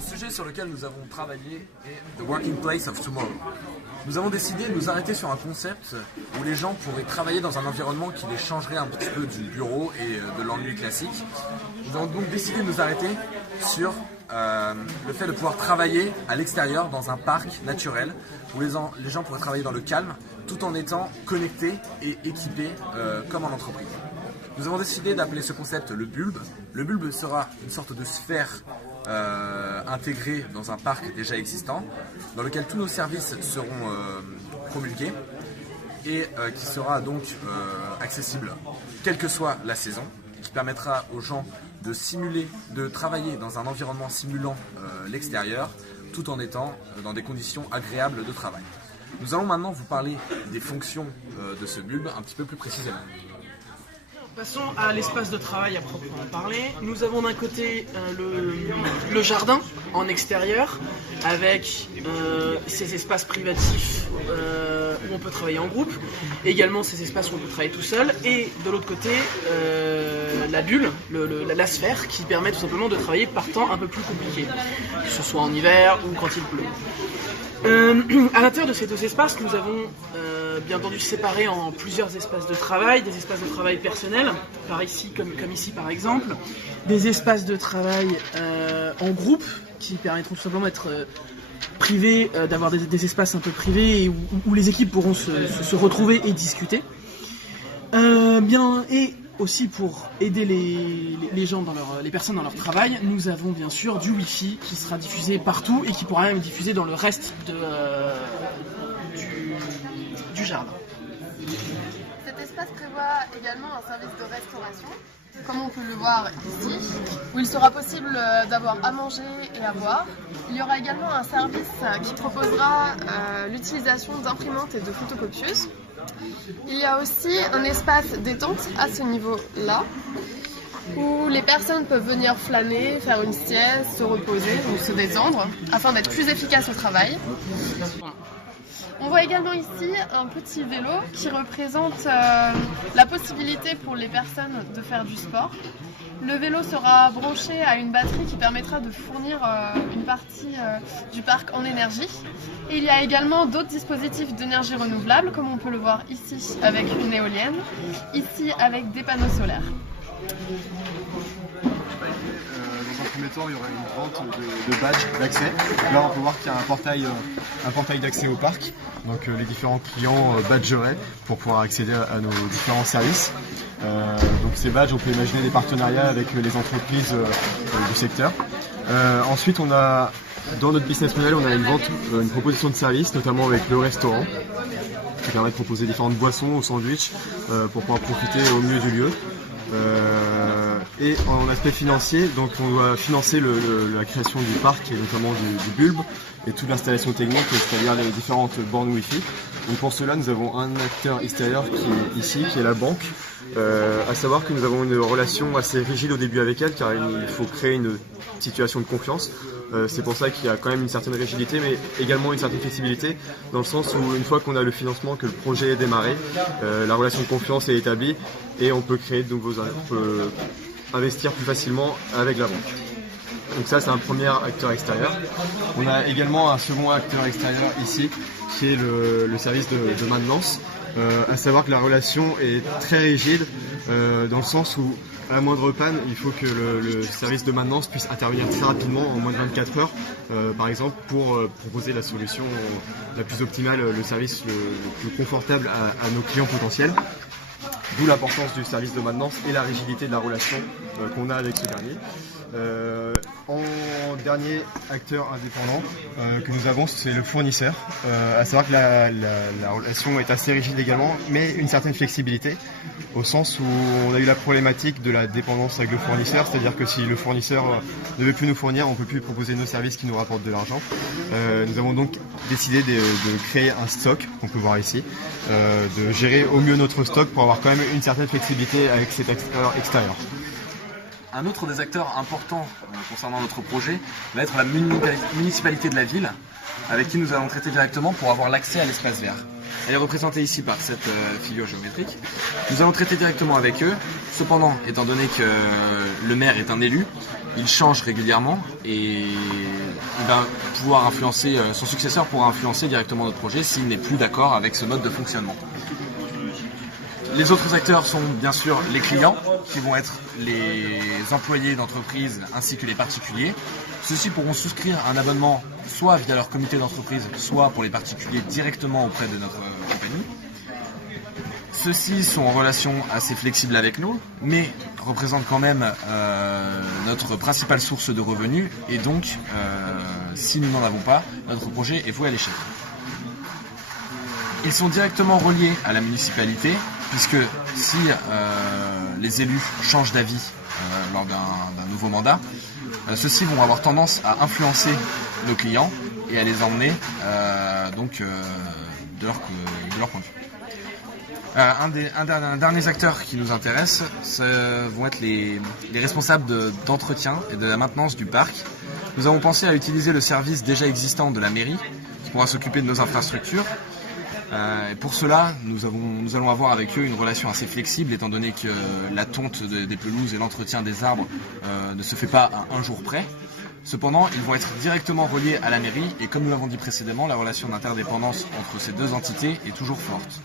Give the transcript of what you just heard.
Le sujet sur lequel nous avons travaillé est The Working Place of Tomorrow. Nous avons décidé de nous arrêter sur un concept où les gens pourraient travailler dans un environnement qui les changerait un petit peu du bureau et de l'ennui classique. Nous avons donc décidé de nous arrêter sur le fait de pouvoir travailler à l'extérieur dans un parc naturel où les gens pourraient travailler dans le calme tout en étant connectés et équipés comme en entreprise. Nous avons décidé d'appeler ce concept le bulbe. Le bulbe sera une sorte de sphère intégrée dans un parc déjà existant, dans lequel tous nos services seront promulgués et qui sera donc accessible quelle que soit la saison, et qui permettra aux gens de travailler dans un environnement simulant l'extérieur, tout en étant dans des conditions agréables de travail. Nous allons maintenant vous parler des fonctions de ce bulbe un petit peu plus précisément. Passons à l'espace de travail à proprement parler. Nous avons d'un côté le jardin en extérieur avec ces espaces privatifs où on peut travailler en groupe, également ces espaces où on peut travailler tout seul, et de l'autre côté la bulle, la sphère qui permet tout simplement de travailler par temps un peu plus compliqué, que ce soit en hiver ou quand il pleut. À l'intérieur de ces deux espaces, nous avons bien entendu séparés en plusieurs espaces de travail, des espaces de travail personnels, par ici, comme ici par exemple, des espaces de travail en groupe qui permettront tout simplement d'être privés, d'avoir des espaces un peu privés et où les équipes pourront se retrouver et discuter. Et aussi pour aider les gens les personnes dans leur travail, nous avons bien sûr du Wi-Fi qui sera diffusé partout et qui pourra même être diffusé dans le reste du jardin. Cet espace prévoit également un service de restauration, comme on peut le voir ici, où il sera possible d'avoir à manger et à boire. Il y aura également un service qui proposera l'utilisation d'imprimantes et de photocopieuses. Il y a aussi un espace détente à ce niveau-là, où les personnes peuvent venir flâner, faire une sieste, se reposer ou se détendre, afin d'être plus efficaces au travail. On voit également ici un petit vélo qui représente la possibilité pour les personnes de faire du sport. Le vélo sera branché à une batterie qui permettra de fournir une partie du parc en énergie. Et il y a également d'autres dispositifs d'énergie renouvelable, comme on peut le voir ici avec une éolienne, ici avec des panneaux solaires. Dans un premier temps, il y aura une vente de badges d'accès. Là, on peut voir qu'il y a un portail d'accès au parc. Donc les différents clients badgeraient pour pouvoir accéder à nos différents services. Donc ces badges, on peut imaginer des partenariats avec les entreprises du secteur. Ensuite, dans notre business model, on a une proposition de service, notamment avec le restaurant, qui permet de proposer différentes boissons au sandwich pour pouvoir profiter au mieux du lieu. Et en aspect financier, donc on doit financer la création du parc et notamment du bulbe et toute l'installation technique, c'est-à-dire les différentes bornes Wi-Fi. Donc pour cela, nous avons un acteur extérieur qui est ici, qui est la banque. À savoir que nous avons une relation assez rigide au début avec elle, car il faut créer une situation de confiance. C'est pour ça qu'il y a quand même une certaine rigidité, mais également une certaine flexibilité, dans le sens où une fois qu'on a le financement, que le projet est démarré, la relation de confiance est établie et on peut créer de nouveaux, on peut investir plus facilement avec la banque. Donc ça, c'est un premier acteur extérieur. On a également un second acteur extérieur ici, qui est le service de maintenance. À savoir que la relation est très rigide, dans le sens où à la moindre panne, il faut que le service de maintenance puisse intervenir très rapidement, en moins de 24 heures, par exemple, pour proposer la solution la plus optimale, le service le plus confortable à nos clients potentiels. D'où l'importance du service de maintenance et la rigidité de la relation qu'on a avec ce dernier. En dernier acteur indépendant que nous avons, c'est le fournisseur. À savoir que la relation est assez rigide également, mais une certaine flexibilité, au sens où on a eu la problématique de la dépendance avec le fournisseur, c'est-à-dire que si le fournisseur ne veut plus nous fournir, on ne peut plus proposer nos services qui nous rapportent de l'argent. Nous avons donc décidé de créer un stock, qu'on peut voir ici, de gérer au mieux notre stock pour avoir quand même une certaine flexibilité avec cet acteur extérieur. Un autre des acteurs importants concernant notre projet va être la municipalité de la ville, avec qui nous allons traiter directement pour avoir l'accès à l'espace vert. Elle est représentée ici par cette figure géométrique. Nous allons traiter directement avec eux. Cependant, étant donné que le maire est un élu, il change régulièrement et il va pouvoir influencer, son successeur pourra influencer directement notre projet s'il n'est plus d'accord avec ce mode de fonctionnement. Les autres acteurs sont bien sûr les clients, qui vont être les employés d'entreprise ainsi que les particuliers. Ceux-ci pourront souscrire un abonnement soit via leur comité d'entreprise, soit pour les particuliers directement auprès de notre compagnie. Ceux-ci sont en relation assez flexible avec nous, mais représentent quand même notre principale source de revenus et donc, si nous n'en avons pas, notre projet est voué à l'échec. Ils sont directement reliés à la municipalité, puisque si les élus changent d'avis lors d'un nouveau mandat, ceux-ci vont avoir tendance à influencer nos clients et à les emmener de leur point de vue. Un dernier acteur qui nous intéresse vont être les responsables d'entretien et de la maintenance du parc. Nous avons pensé à utiliser le service déjà existant de la mairie qui pourra s'occuper de nos infrastructures. Et pour cela, nous allons avoir avec eux une relation assez flexible, étant donné que la tonte des pelouses et l'entretien des arbres ne se fait pas à un jour près. Cependant, ils vont être directement reliés à la mairie et comme nous l'avons dit précédemment, la relation d'interdépendance entre ces deux entités est toujours forte.